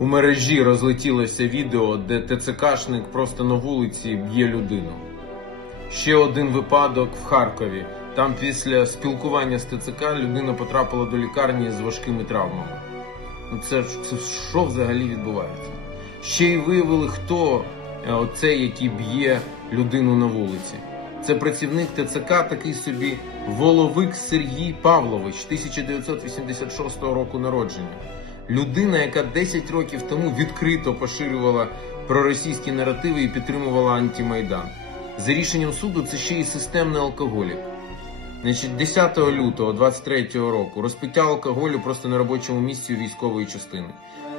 У мережі розлетілося відео, де ТЦКшник просто на вулиці б'є людину. Ще один випадок в Харкові. Там після спілкування з ТЦК людина потрапила до лікарні з важкими травмами. Ну це, це що взагалі відбувається? Ще й виявили, хто е, оцей, який б'є людину на вулиці. Це працівник ТЦК, такий собі Воловик Сергій Павлович, 1986 року народження. Людина, яка 10 років тому відкрито поширювала проросійські наративи і підтримувала антимайдан. За рішенням суду це ще й системний алкоголік. Значить, 10 лютого 23 року розпиття алкоголю просто на робочому місці військової частини.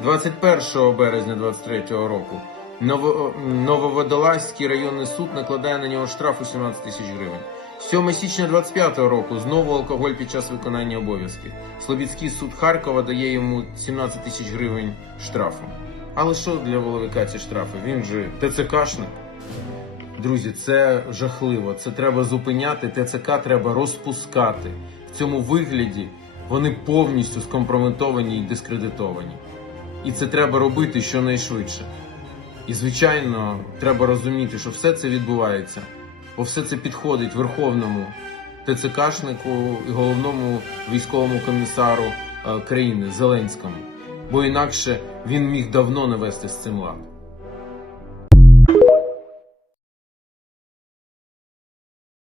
21 березня 23 року Ново, Нововодолазький районний суд накладає на нього штраф у 17 тисяч гривень. 7 січня 25-го року знову алкоголь під час виконання обов'язків. Слобідський суд Харкова дає йому 17 тисяч гривень штрафу. Але що для воловика ці штрафи? Він же ТЦКшник. Друзі, це жахливо. Це треба зупиняти. ТЦК треба розпускати. В цьому вигляді вони повністю скомпрометовані і дискредитовані. І це треба робити щонайшвидше. І, звичайно, треба розуміти, що все це відбувається, бо все це підходить Верховному ТЦКшнику і головному військовому комісару е, країни Зеленському. Бо інакше він міг давно навести з цим лад.